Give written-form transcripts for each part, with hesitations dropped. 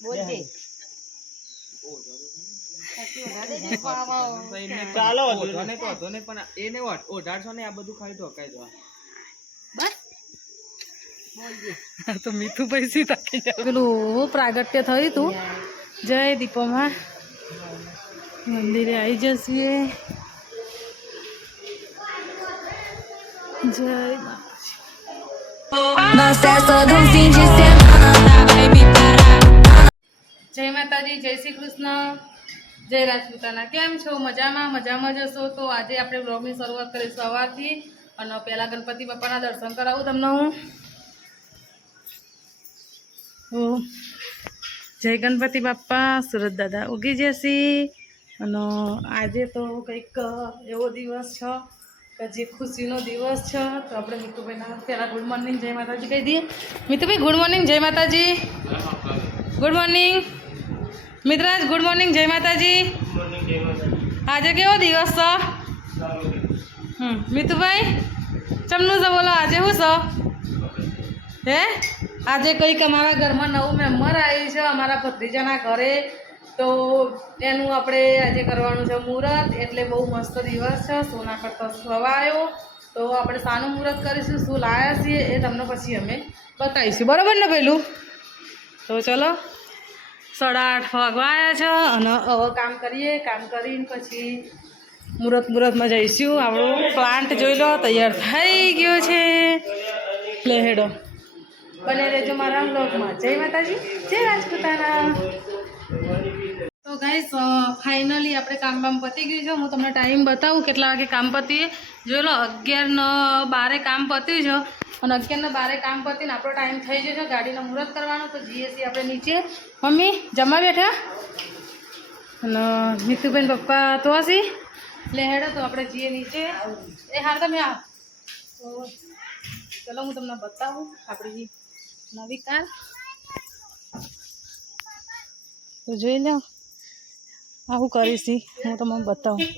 બોલજે ચાલો ઓઢોને તો ઓઢોને પણ એને 1800 ને આ બધું ખાઈ ઢોકાઈ દો બસ બોલજે તો મીઠું પૈસી તાકી જાય પેલું પ્રાગટ્ય થયું તું જય દીપોમાં મંદિરે આવી જશે જય જય માતાજી જય શ્રી કૃષ્ણ જય રાજપૂતાના કેમ છો મજામાં મજામાં જશો તો આજે આપણે બ્લોગની શરૂઆત કરી સવારથી અને પહેલાં ગણપતિ બાપાના દર્શન કરાવું તમને હું જય ગણપતિ બાપા સુરત દાદા ઉગી જશે અને આજે તો કંઈક એવો દિવસ છે કે જે ખુશીનો દિવસ છે તો આપણે મીતુભાઈના પહેલાં ગુડ મોર્નિંગ જય માતાજી કહી દઈએ મીતુભાઈ ગુડ મોર્નિંગ જય માતાજી ગુડ મોર્નિંગ મિત્રાજ ગુડ મોર્નિંગ જય માતાજી આજે કેવો દિવસ છે મીતુભાઈ ચમનું છે બોલો આજે શું છે હે આજે કંઈક અમારા ઘરમાં નવું મેમ્બર આવ્યું છે અમારા ભત્રીજાના ઘરે તો એનું આપણે આજે કરવાનું છે મુહૂર્ત એટલે બહુ મસ્ત દિવસ છે સોના કરતા સવાયો તો આપણે સાનું મુહૂર્ત કરીશું શું લાવ્યા છીએ એ તમને પછી અમે બતાવીશું બરાબર ને પહેલું તો ચલો 8:30 વાગવા આવ્યા છે અને હવે કામ કરીએ કામ કરીને પછી મુહૂર્તમાં જઈશું આપણો પ્લાન્ટ જોઈ લો તૈયાર થઈ ગયો છે લે હેડો બને રહેજો મારા બ્લોગમાં જય માતાજી જય રાજપૂતાના તો ગાઈસ ફાઇનલી આપણે કામ પતી ગયું છે હું તમને ટાઈમ બતાવું કેટલા વાગે કામ પતીએ જોઈ લો 11:12 કામ પત્યું છે અને 11:12 કામ પતીને આપણો ટાઈમ થઈ જશે ગાડીનો મુહૂર્ત કરવાનો તો જઈએ છીએ આપણે નીચે મમ્મી જમવા બેઠા અને મીતુબેન પપ્પા તો હશી એટલે હેડો તો આપણે જઈએ નીચે એ હાર તમે આવ તો ચલો હું તમને બતાવું આપણી નવી કાર તો જોઈ લો આવું કરીશ હું તમને બતાવું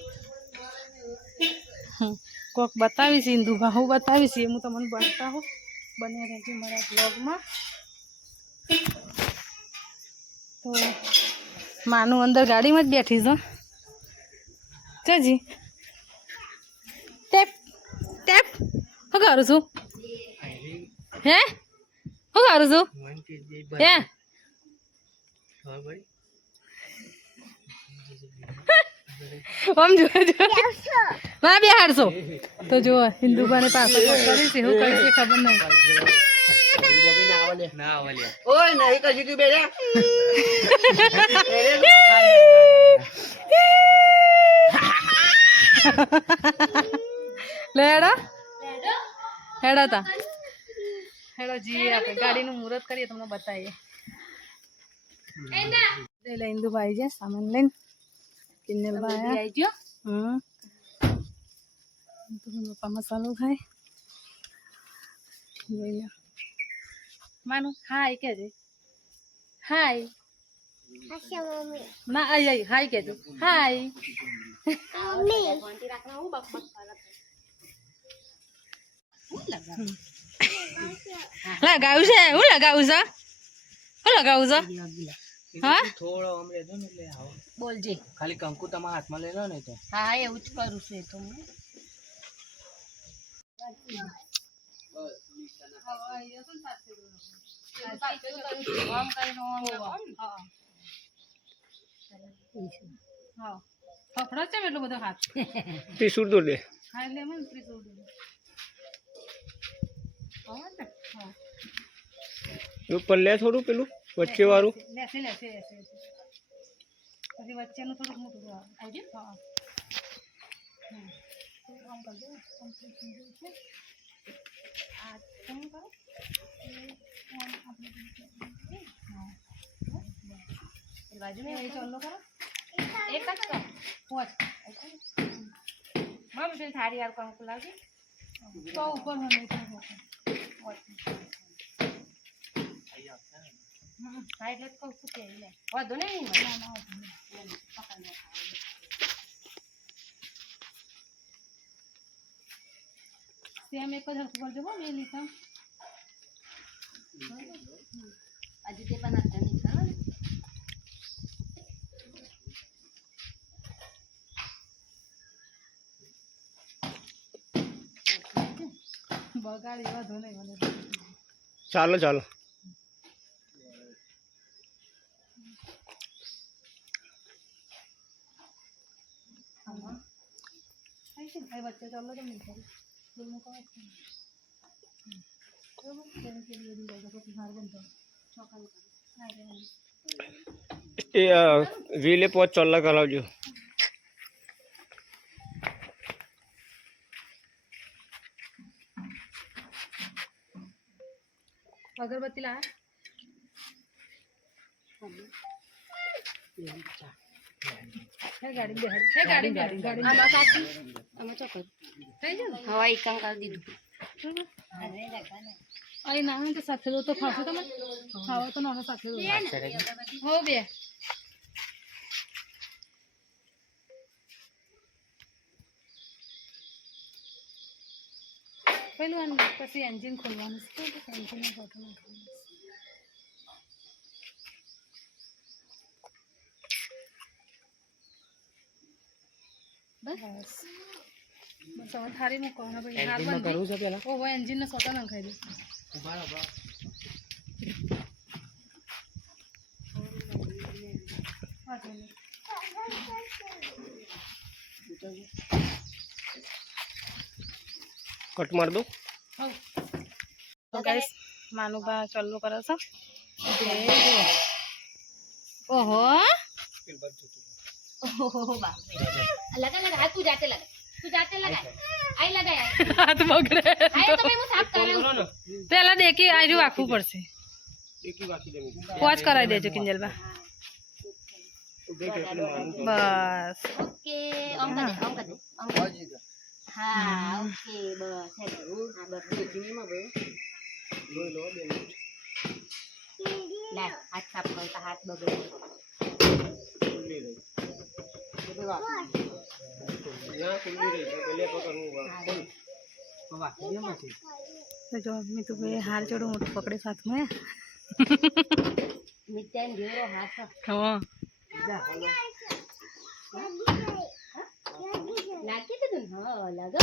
કોક બતાવીશ ઇન્દુભા હું બતાવીશ એ હું તમને બતાવું બને રહેજો મારા બ્લોગમાં તો માનું અંદર ગાડીમાં જ બેઠી છું ચાજી ટેપ ટેપ શું કરું છું હે શું કરું છું હે આમ જો ના બેહાડશો તો જો હિન્દુભાને પાસે કરીશ એવું કરીશ ખબર નહીં ઓય નહીં કશું તું બેટા લે હેડો હેડો તા હેડો જઈએ આપણે ગાડીનું મુહૂર્ત કરીએ તમને બતાવીએ લે ઇન્દુભાઈ છે સામાન લઈને કિન્નલભાઈ આવી ગયો પપ્પા મસાલો ખાય જોઈ લો માનું હાય કહેજે હાય ના આઈ આઈ હાય કહેજે હાય લગાવું છે હું લગાવું છે હું લગાવું છે હા થોડો અમરે દો ને એટલે આવો બોલજે ખાલી કંકુ તમારા હાથમાં લઈ લો ને તો હા એવું જ કરું છું એ તો હું ફફડો છે એટલો બધો હાથ ત્રિશુર દો દે હા એટલે મને ત્રિશુળ દે ઉપર લે થોડું પેલું વચ્ચે વાળું લેશે પછી વચ્ચેનું થોડુંક મોટું આવી ગયું આમ કરી દો આ કેમ કરો બાજુ में यही चलो करो एक कट कर पहुंच मम फिर थारी यार को लागी तो ऊपर होने का साइड लेट को उसके ले वो दोने नहीं ना पकड़ने सेम एक जगह कर दो ले लीता आज ते बनाता नहीं था બગાડી વાંધો નહીં મને ચાલો ચાલો વચ્ચે ચાલો તો નહીં કરી એ વીલે પોચ ચોલ્લા કરાવજો અગરબત્તી લા ગાડી બેહાડી આમાં કાકી આમાં ચોકર થઈ જાય હવા એક કામ કરી દીધું અહીં ના તો સાથે તો ખાશો તમે ખાવા તો નાનો સાથે હો બે પેલું પછી એન્જિન ખોલવાનું છે એન્જિન ફોટો નાખવાનું બસ બસ હવે થારી મૂકવાના ભાઈ હાર બંધ છે પેલા ઓ એન્જિન ને સોટા નખાઈ દે કટ માર દો તો ગાઈસ માનુબા ચાલુ કરે છે ઓહો ओहो बाप रे लगा लगा हाथ तू जाते लगा आई लगा હાથ બગડે आए तो मैं वो साफ कर रहा हूं પેલા દેખી આજુ આખવું પડશે પોચ કરાવી દેજો કિંજલબા બસ ओके ऑन कर दे हां ओके बस है हां बस धीमी में बे ला हाथ साफ करता हाथ बगड़े तो जो आदमी तो भाई हार जोड़ो मोटो पकड़े साथ में नित्यान घेरो हाथ हाँ लागे तो तुम हां लगा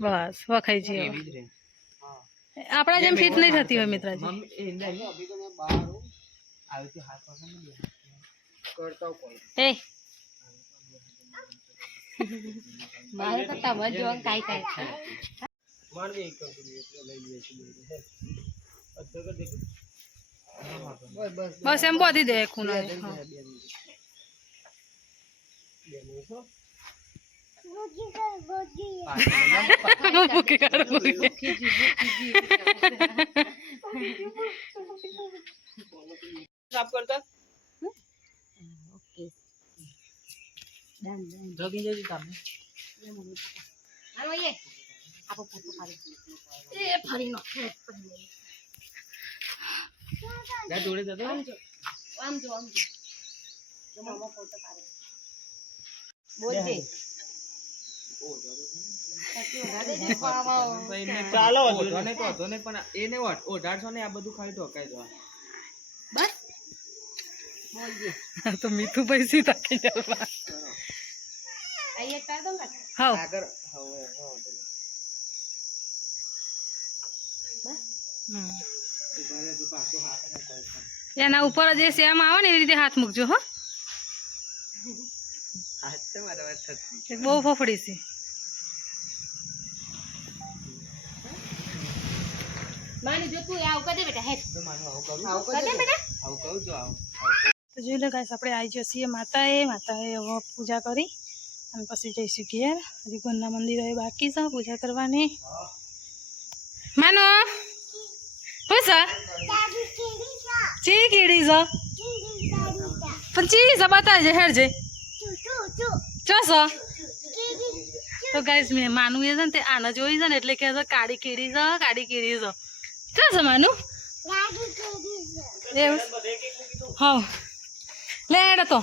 बस वखाई जी આપણા જેમ ફિટ નહીં થતી હોય મિત્રાજી મમ્મી એ ઇન્દા ની અભી તો મેં બહાર આવી થી હાથ પકડ ને કરતા કોણ એ મારે તો તમે જો કાઈ માર દે એક કરી એટલે લઈ લઈએ છીએ અધર કર દેખો બસ એમ બોધી દે ખૂણા સાફ કરતા ओके डन જગી જજી તમે हालो ये आपो फोटो फाड़ी ए फाड़ी नो લે જોડે જતો आम जो जो मामा फोटो फाड़े बोल दे ચાલો ધોને તો ધોને પણ એને વોટ 1800 ને આ બધું ખાઈ ઢોકાઈ દો बस बोल दे તો મીઠું પૈસી તાકી જવા आइए कर दूंगा હાઉ આગળ હવે ઉભારે જો પાછો હાથ ને કોઈ એના ઉપર જે સેમ આવે ને એ રીતે હાથ મૂકજો હો હાથ તો મારા વાત થતી બહુ ફફડી છે मानी जो तू आव कर दे बेटा है તો માનો આવું કરું कर दे बेटा આવું કહું જો આવું તો જોઈ લો ગાઈસ આપણે આવી જઈએ માતાએ હવે પૂજા કરી અને પછી જઈશું ઘેર હજી ઘરના મંદિર હવે બાકી છે પૂજા કરવાની માનો હું છે ચી કીડી છે પણ ચી છે બતાવજે હેરજે ચો છે તો ગાઈસ મેં માનું એ છે ને તે આને જોઈ છે ને એટલે કે કાળી કીડી છે ચો છે માનું એવું હા લે હેડો તો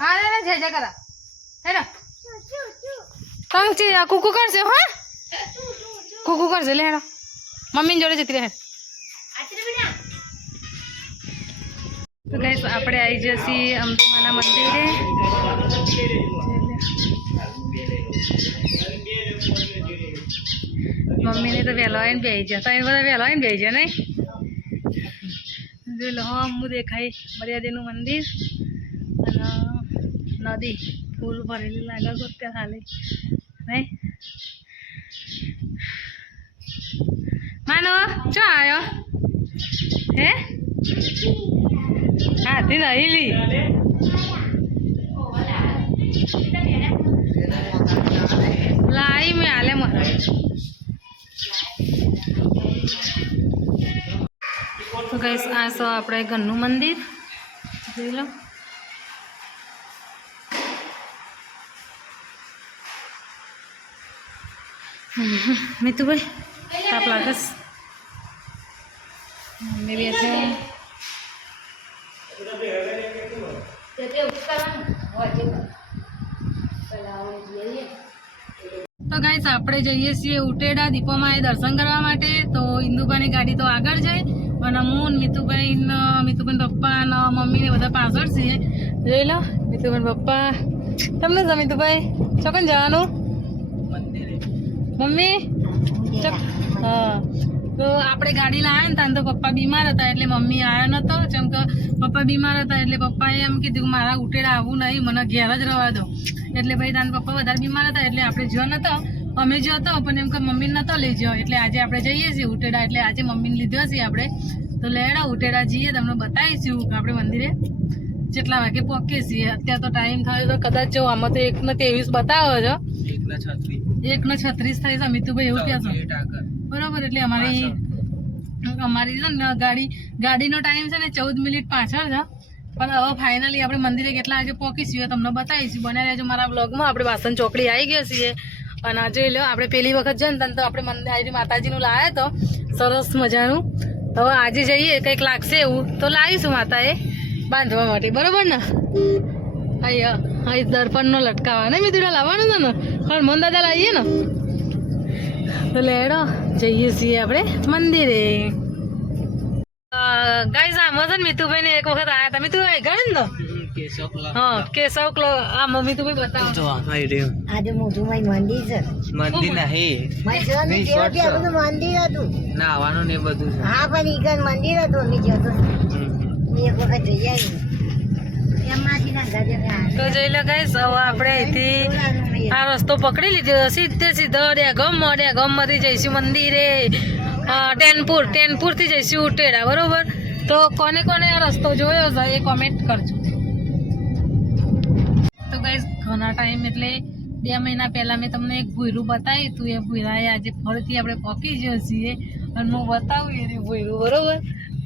હા રે જય જય કરા હેડો તંગ ચી કુકુ કરશે હા કુકુ કરશે લે હેડો મમ્મી જોડે જતી રહે आते बेटा તો ગાઈસ આપણે આવી જઈએ અંબેમાના મંદિરે મમ્મીને તો વહેલો આવીને બેસી જાય તો એને બધા વહેલો આવીને બેસી જાય નહીં જોઈ લો હું દેખાય મર્યાદાનું મંદિર અને નદી ફૂલ ભરેલી લાગે ગોત્યા ખાલી નહીં માનો ચો આવ્યો હે હાથી નહીં લી લાઈ મેં હાલે મને તો ગઈસ આ તો આપણે ઘરનું મંદિર જોઈ લો મિતુભાઈ તાપ લાગસ મમ્મી બી છે તો ગાઈસ આપણે જઈએ છીએ ઉટેડા દીપોમાં દર્શન કરવા માટે તો ઇન્દુબાની ગાડી તો આગળ જાય અને હું મિતુભાઈ પપ્પા અને મમ્મી ને બધા પાછળ છીએ જોઈ લો મિતુભાઈ પપ્પા તમને જ મિતુભાઈ ચોકન જવાનું મમ્મી હા તો આપણે ગાડી લાવ્યા ને ત્યાં તો પપ્પા બીમાર હતા એટલે મમ્મી આવ્યો નહોતો જેમ કે પપ્પા બીમાર હતા એટલે પપ્પાએ એમ કીધું કે મારા ઉટેડા આવવું નહીં મને ઘેર જ રહેવા દો એટલે ભાઈ ત્યાં પપ્પા વધારે બીમાર હતા એટલે આપણે જો નહોતો અમે જો હતો પણ એમ કે મમ્મીને નહોતો લઈ જાઓ એટલે આજે આપણે જઈએ છીએ ઉટેડા એટલે આજે મમ્મીને લીધો છીએ આપણે તો લેડા ઉટેડા જઈએ તમને બતાવીશું કે આપણે મંદિરે જેટલા વાગે પહોંચીએ છીએ અત્યારે તો ટાઈમ થયો તો કદાચ જો આમાં તો 1:23 બતાવો છો 1:36 થાય છે મિતુભાઈ એવું કહો છો બરોબર એટલે અમારી છે ને ગાડીનો ટાઈમ છે ને 14 મિનિટ પાછળ છે પણ હવે ફાઇનલી આપણે મંદિરે કેટલા વાગે પહોંચીશું તમને બતાવીશું બને રહેજો મારા બ્લોગમાં આપણે વાસણ ચોકડી આવી ગયા છીએ અને જોઈ લો આપણે પેલી વખત છે ને તો આપણે મંદિર માતાજીનું લાવ્યા તો સરસ મજાનું હવે આજે જઈએ કંઈક લાગશે એવું તો લાવીશું માતાએ બાંધવા માટે બરોબર ને અહીં દર્પણનો લટકાવા ને મિતુડા લાવવાનું છે ને હનુમાન દાદા લાવીએ ને તો લેડો જઈએ છીએ આપણે મંદિરે ગાઈસ આમાં છે ને મિતુભાઈ ને એક વખત આવ્યા હતા મિતુભાઈ ગણ ને હા કેશવ ક્લો આ મિતુભાઈ બતાવો આજે મોટું મંદિર છે મંદિર નહીં મંદિર હતું ના આવવાનું ને બધું છે હા પણ ઈકન મંદિર હતું અમે જતો એક વખત જઈ આવી તો જોઈ લો ગાઈસ હવે આપણે અહીંથી આ રસ્તો પકડી લીધો સીધો ડેગમમાંથી જઈશું મંદિરે ટેનપુર થી જઈશું ઉટેડા બરોબર તો કોને કોને આ રસ્તો જોયો છે એ કોમેન્ટ કરજો તો ગાઈસ ઘણા ટાઈમ એટલે 2 મહિના પહેલા મેં તમને એક ભૂયરું બતાવ્યું હતું એ ભૂયરાએ આજે ફરીથી આપણે પહોંચી જઈએ છીએ અને હું બતાવું એ ભૂયરું બરોબર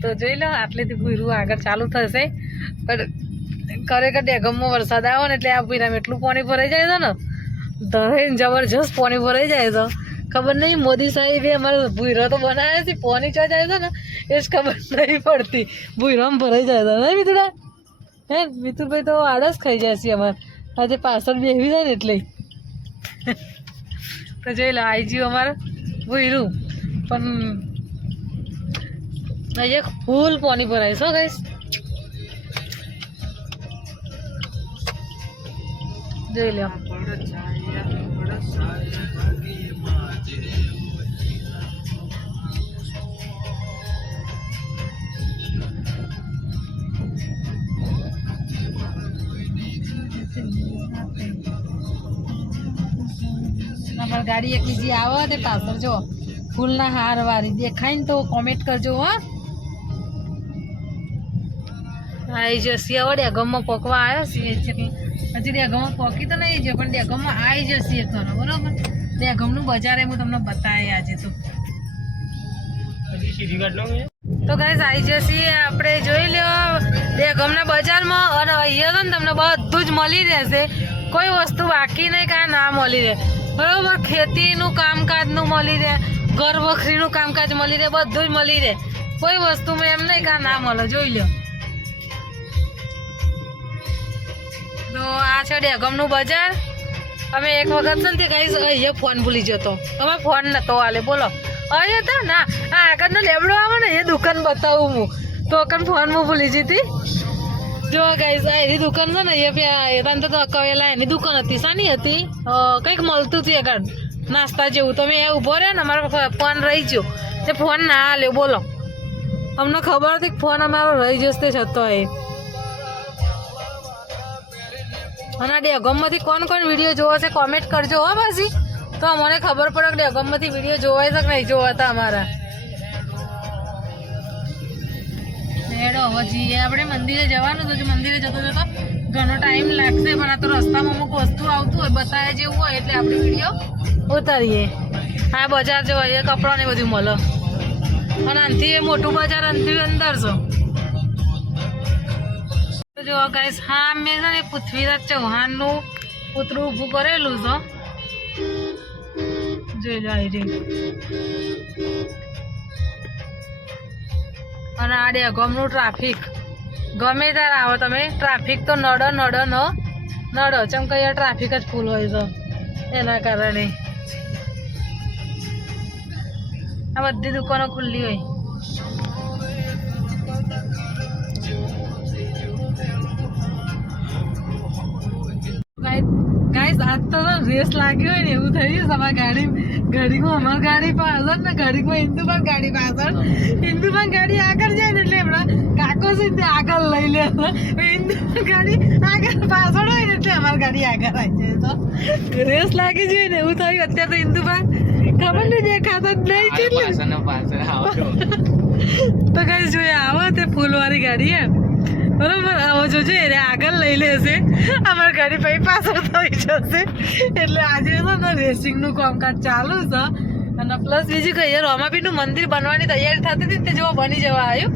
તો જોઈ લો આટલેથી ભૂયરું આગળ ચાલુ થશે પણ ખરેખર ડેગમમાં વરસાદ આવ્યો ને એટલે આ ભૂયરામાં એટલું પાણી ભરાઈ જાય છે ને ધરાઈને જબરજસ્ત પાણી ભરાઈ જાય છે ખબર નહીં મોદી સાહેબે અમારે ભૂયરો તો બનાવ્યા છે પાણી ચા જાય છે ને એ જ ખબર નહીં પડતી ભૂયરામાં ભરાઈ જાય છે નહીં મિતુડા હે મિતુભાઈ તો આળસ ખાઈ જાય છે અમારે આજે પાછળ બેસી જાય ને એટલે તો જોઈ લો આવી ગયું અમારે ભૂયરું પણ અહીંયા ફૂલ પાણી ભરાય છે ગાઈસ જોઈ લો અમારી ગાડી એક બીજી આવે તે પાછળ જો ફૂલના હાર વાળી દેખાય ને તો કોમેન્ટ કરજો હા આવી જશે હવે ડેગમમાં પોકવા આવ્યો છીએ હજી ડેગમમાં પોકી તો નહીં છે પણ ડેગમમાં આવી જશે ખરો બરોબર ડેગમનું બજાર હું તમને બતાવી આજે તો ગાઈસ આવી જશે આપણે જોઈ લો ડેગમના બજારમાં અને અહીંયા તો ને તમને બધું જ મળી રહેશે કોઈ વસ્તુ બાકી નહીં કે ના મળી રહે બરોબર ખેતીનું કામકાજનું મળી રહે ઘર વખરીનું કામકાજ મળી રહે બધું જ મળી રહે કોઈ વસ્તુમાં એમ નહીં કે ના મળે જોઈ લો તો આ છે ડેગમનું બજાર અમે એક વખત છે ને ગાઈસ અહીંયા ફોન ભૂલી જતો તમે ફોન નતો હાલે બોલો અહીંયા હતા ના આ આગળનો લેબડો આવે ને એ દુકાન બતાવું હું તો ફોન હું ભૂલી જતી જો ગાઈસ આ એની દુકાન છે ને એ તને તો કવેલા એની દુકાન હતી શાની હતી કંઈક મળતું હતું આગળ નાસ્તા જેવું તો મેં ઊભો રહ્યો ને અમારો ફોન રહી ગયો તે ફોન ના આલ્યો બોલો અમને ખબર હતી કે ફોન અમારો રહી જશે છતો એ અને આ ડેગમમાંથી કોણ વિડીયો જોવો છે કોમેન્ટ કરજો હો પાછી તો અમને ખબર પડે કે ડેગમમાંથી વિડીયો જોવાય છે કે નહીં જોવાતા અમારા હેડો હવે જઈએ આપણે મંદિરે જવાનું તો મંદિરે જતો ઘણો ટાઈમ લાગશે પણ આ તો રસ્તામાં અમુક વસ્તુ આવતું હોય બતાવે જેવું હોય એટલે આપણે વિડીયો ઉતારીએ આ બજાર જો એ કપડાં ને બધું મળે અને આનાથી એ મોટું બજાર આનાથી અંદર છે જો ગાઈસ હા મેં છે ને પૃથ્વીરાજ ચૌહાણનું પુતળું ઊભું કરેલું છે જોઈ લો આવી અને આ ડેગમનું ટ્રાફિક ગમે ત્યારે આવો તમે ટ્રાફિક તો નડો ચમ કે અહીંયા ટ્રાફિક જ ફૂલ હોય છે એના કારણે આ બધી દુકાનો ખુલ્લી હોય ગાઈસ આજ તો રેસ લાગ્યો હોય ને એવું થયું તમારી ગાડીમાં અમારી ગાડી પાછળ ને ગાડીમાં ઇન્દુબાન ગાડી પાછળ ઇન્દુબાન ગાડી આગળ જાય ને એટલે હમણાં કાકો છે તે આગળ લઈ લે ઇન્દુબાન ગાડી આગળ પાછળ હોય ને એટલે અમારી ગાડી આગળ આવી જાય તો રેસ લાગી જોઈએ ને એવું થયું અત્યારે તો ઇન્દુબાન ખબર નહીં દેખાતા જ નહીં છે તો કઈ જોઈએ આવો તે ફૂલવાળી ગાડી હે બરોબર આવો જોજો એને આગળ લઈ લેશે અમારી ગાડી પછી પાછળ થઈ જશે એટલે આજે છે ને રેસિંગનું કામકાજ ચાલુ છે અને પ્લસ બીજું કહીએ રોમાપીરનું મંદિર બનવાની તૈયારી થતી હતી તે જેવો બની જવા આવ્યું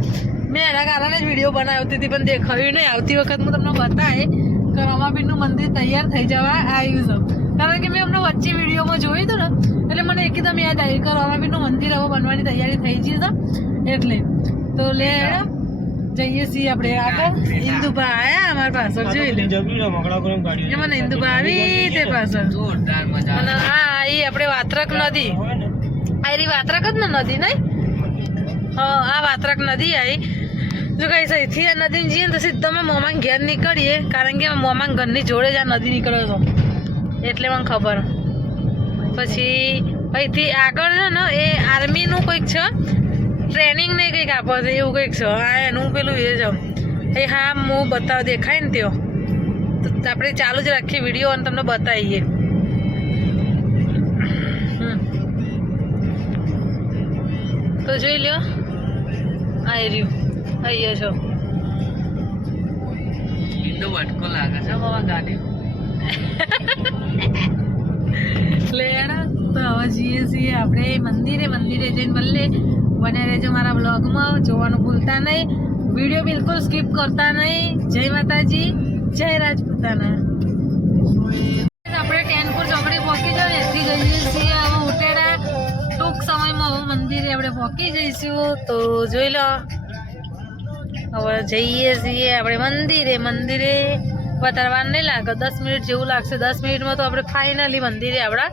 મેં એના કારણે જ વિડીયો બનાવતી હતી પણ દેખાયું નહીં આવતી વખત હું તમને બતાવે કે રોમાપીરનું મંદિર તૈયાર થઈ જવા આવ્યું છે કારણ કે મેં અમને વચ્ચે વિડીયોમાં જોયું હતું ને એટલે મને એકદમ યાદ આવ્યું કે રોમાપીરનું મંદિર હવે બનવાની તૈયારી થઈ ગઈ છે એટલે તો લે જઈએ છીએ આપણે આગળ ઇન્દુબા આયા અમારી પાછળ જોઈ લે મને ઇન્દુબા આવી તે પાછળ અને આ એ આપણે વાત્રક નદી આ વાત્રક જ ને નદી નહીં આ વાત્રક નદી આવી જો કઈ અહીંથી આ નદી જઈએ ને તો સીધા અમે મોમાં ઘેર નીકળીએ કારણ કે મોમાં ઘરની જોડે જ આ નદી નીકળે છો એટલે મને ખબર પછી અહીંથી આગળ છે ને એ આર્મીનું કંઈક છે ટ્રેનિંગ નહીં કંઈક આપે છે એવું કંઈક છે હા એનું પેલું એ છે એ હા હું બતાવ દેખાય ને ત્યો તો આપણે ચાલુ જ રાખીએ વિડીયો અને તમને બતાવીએ તો જોઈ લ્યો આ રહ્યું અહીંયા છો વટકો લાગે છે બાબા ગાડી લેણા તો હવે જઈએ છીએ આપણે મંદિરે જઈને મળીએ બને રહેજો મારા બ્લોગમાં જોવાનું ભૂલતા નહીં વિડીયો બિલકુલ સ્કીપ કરતા નહીં જય માતાજી જય રાજપૂતાના આપણે ટેનપુર ચોકડી પહોંચી જાવ એથી જઈએ છીએ હવે ઉટેડા ટૂંક સમયમાં હવે મંદિરે આપણે પહોંચી જઈશું તો જોઈ લો હવે જઈએ છીએ આપણે મંદિરે વધારે વાર નહીં લાગે 10 મિનિટ જેવું લાગશે 10 મિનિટમાં તો આપણે ફાઇનલી મંદિરે આપણા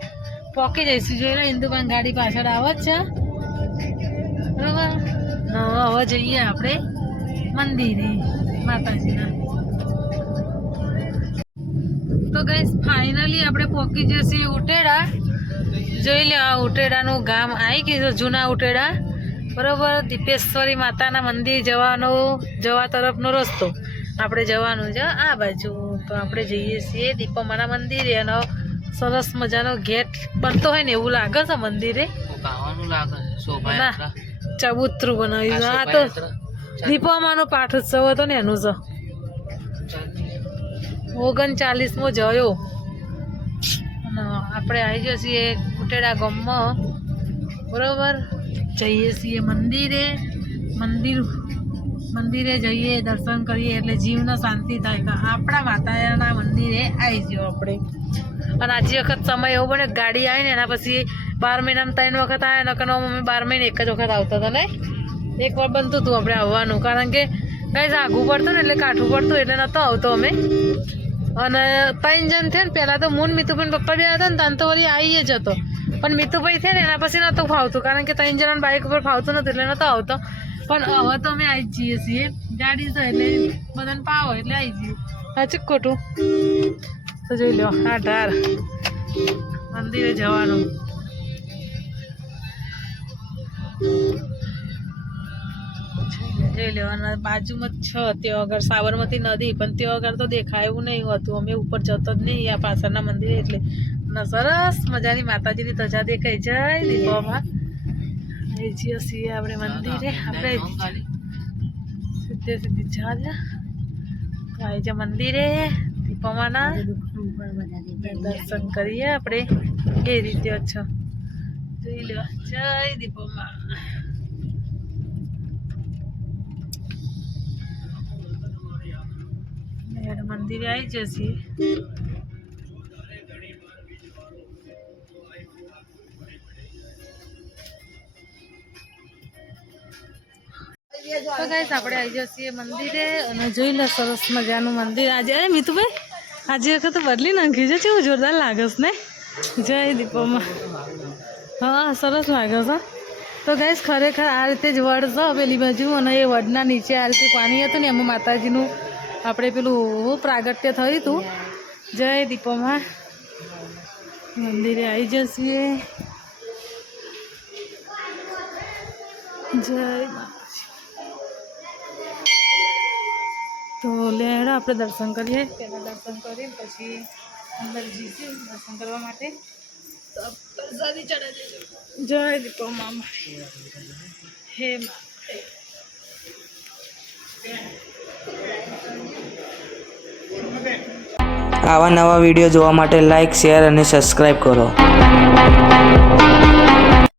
પહોંચી જઈશું જોઈ લો ઇન્દુબાન ગાડી પાછળ આવે જ છે બરાબર હવે જઈએ આપણે મંદિરે માતાજીના તો ગાઈસ ફાઇનલી આપણે પહોંચી જશે ઉટેડા જોઈ લે આ ઉટેડાનું ગામ આવી ગયું છે જૂના ઉટેડા બરાબર દીપેશ્વરી માતાના મંદિર જવા તરફનો રસ્તો આપણે જવાનું છે આ બાજુ તો આપણે જઈએ છીએ દીપમાના મંદિરે અને સરસ મજાનો ગેટ બનતો હોય ને એવું લાગે છે મંદિરે ના ચબૂતરું બનાવ્યું આ તો દીપમાનો પાઠ ઉત્સવ હતો ને એનું છે 39મો જયો અને આપણે આવી જઈએ છીએ ઉટેડા ગામમાં બરાબર જઈએ છીએ મંદિરે જઈએ દર્શન કરીએ એટલે જીવને શાંતિ થાય કે આપણા માતાના મંદિરે આવી જાઓ આપણે અને આજે વખત સમય એવો બને ગાડી આવી ને એના પછી 12 મહિનામાં 3 વખત આવે ને કનો મમ્મી 12 મહિને એક જ વખત આવતા હતા ને એકવાર બનતું હતું આપણે આવવાનું કારણ કે ગાઈસ આઘું પડતું ને એટલે કાઠું પડતું એટલે નહોતો આવતો અમે અને 3 જણ થયા ને પહેલાં તો મૂન મીતુબેન પપ્પા બે હતા ને તાન તો વળી આવી જ હતો પણ મીતુભાઈ છે ને એના પછી નહોતું ફાવતું કારણ કે 3 જણાને બાઇક ઉપર ફાવતું નતું એટલે નતો આવતો પણ હવે તો અમે આવી જઈએ છીએ ગાડી છે એટલે બધાને પાવો એટલે આવી જઈએ સાચું ખોટું તો જોઈ લો આ ઢાર મંદિરે જવાનું જોઈ લેવાના બાજુમાં જ છે ત્યાં આગળ સાબરમતી નદી પણ ત્યાં આગળ તો દેખાય એવું નહીં હોતું અમે ઉપર જતો જ નહીં આ પાછળના મંદિરે એટલે અને સરસ મજાની માતાજીની ધજા દેખાય જય દીપોમાં આવી જઈએ છીએ આપણે મંદિરે આપણે સીધે સીધી ચાલે તો આવી જાય મંદિરે દીપોમાના દર્શન કરીએ આપણે એ રીતે છો જોઈ લો જય દીપોમાં મંદિરે આવી જશે તો ગાઈસ આપણે આવી જઈએ મંદિરે અને જોઈ લો સરસ મજાનું મંદિર આજે મીતુભાઈ આજે વખત બદલી નાખ્યું છે કેવું જોરદાર લાગે છે ને જય દીપોમાં હા સરસ લાગે છે તો ગાઈસ ખરેખર આ રીતે જ વડ છે પેલી બાજુ અને એ વડના નીચે આ રીતે પાણી હતું ને એમાં માતાજીનું આપણે પેલું પ્રાગટ્ય થયું હતું જય દીપોમાં મંદિરે આવી જઈએ જય તો લેડો આપણે દર્શન કરીએ પહેલાં દર્શન કરીને પછી અંદર જઈશું દર્શન કરવા માટે તો પ્રસાદી ચડાવી દેજો જય દીપોમાં હે આવા નવા વિડીયો જોવા માટે લાઈક શેર અને સબસ્ક્રાઈબ કરો